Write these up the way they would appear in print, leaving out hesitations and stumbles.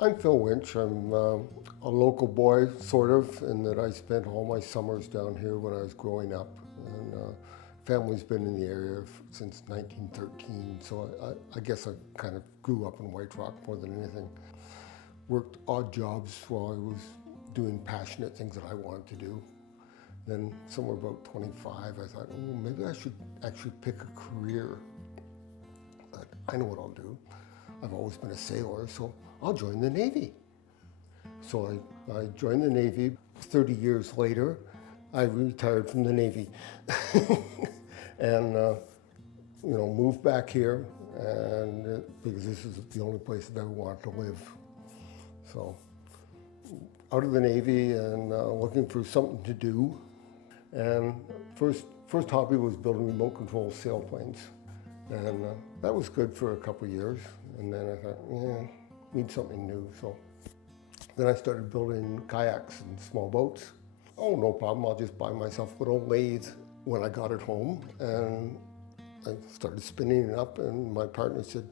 I'm Phil Winch. I'm a local boy, sort of, in that I spent all my summers down here when I was growing up. And family's been in the area since 1913, so I guess I kind of grew up in White Rock more than anything. Worked odd jobs while I was doing passionate things that I wanted to do. Then, somewhere about 25, I thought, oh, maybe I should actually pick a career. But I know what I'll do. I've always been a sailor, so I'll join the Navy. So I joined the Navy. 30 years later, I retired from the Navy and moved back here, and because this is the only place that I wanted to live. So out of the Navy and looking for something to do. And first hobby was building remote control sailplanes. And that was good for a couple of years. And then I thought, yeah, need something new. So then I started building kayaks and small boats. Oh, no problem, I'll just buy myself a little lathe when I got it home. And I started spinning it up, and my partner said,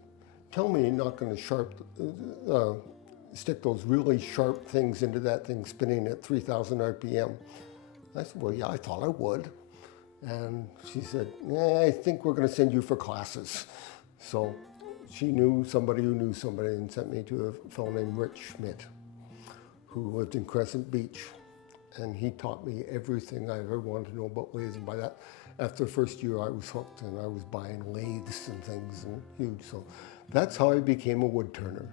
tell me you're not going to stick those really sharp things into that thing spinning at 3,000 RPM. I said, well, yeah, I thought I would. And she said, yeah, I think we're going to send you for classes. So she knew somebody who knew somebody and sent me to a fellow named Rich Schmidt, who lived in Crescent Beach. And he taught me everything I ever wanted to know about lathes. And by that, after the first year, I was hooked, and I was buying lathes and things, and huge. So that's how I became a wood turner.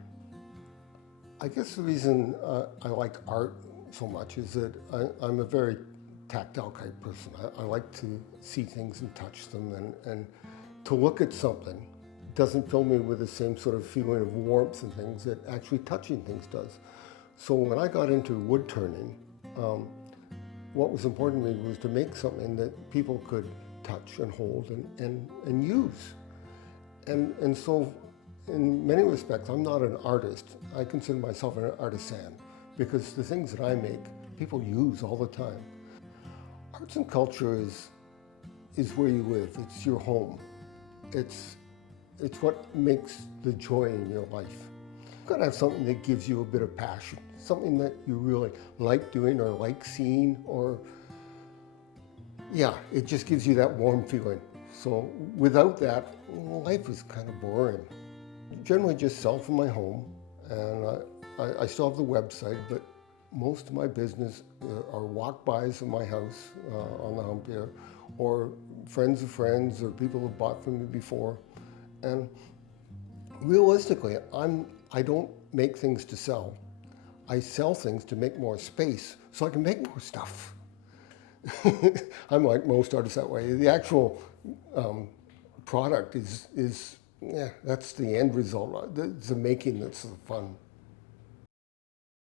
I guess the reason I like art so much is that I'm a very tactile type person. I like to see things and touch them, and to look at something doesn't fill me with the same sort of feeling of warmth and things that actually touching things does. So when I got into wood turning, what was important to me was to make something that people could touch and hold and use. And so in many respects, I'm not an artist. I consider myself an artisan, because the things that I make, people use all the time. Arts and culture is where you live. It's your home. It's what makes the joy in your life. You've got to have something that gives you a bit of passion, something that you really like doing or like seeing, or yeah, it just gives you that warm feeling. So without that, life is kind of boring. Generally just sell from my home, and I still have the website, but most of my business are walk-bys of my house on the hump here, or friends of friends, or people who bought from me before. And realistically, I don't make things to sell. I sell things to make more space so I can make more stuff. I'm like most artists that way. The actual product is yeah, that's the end result. It's the making that's the fun.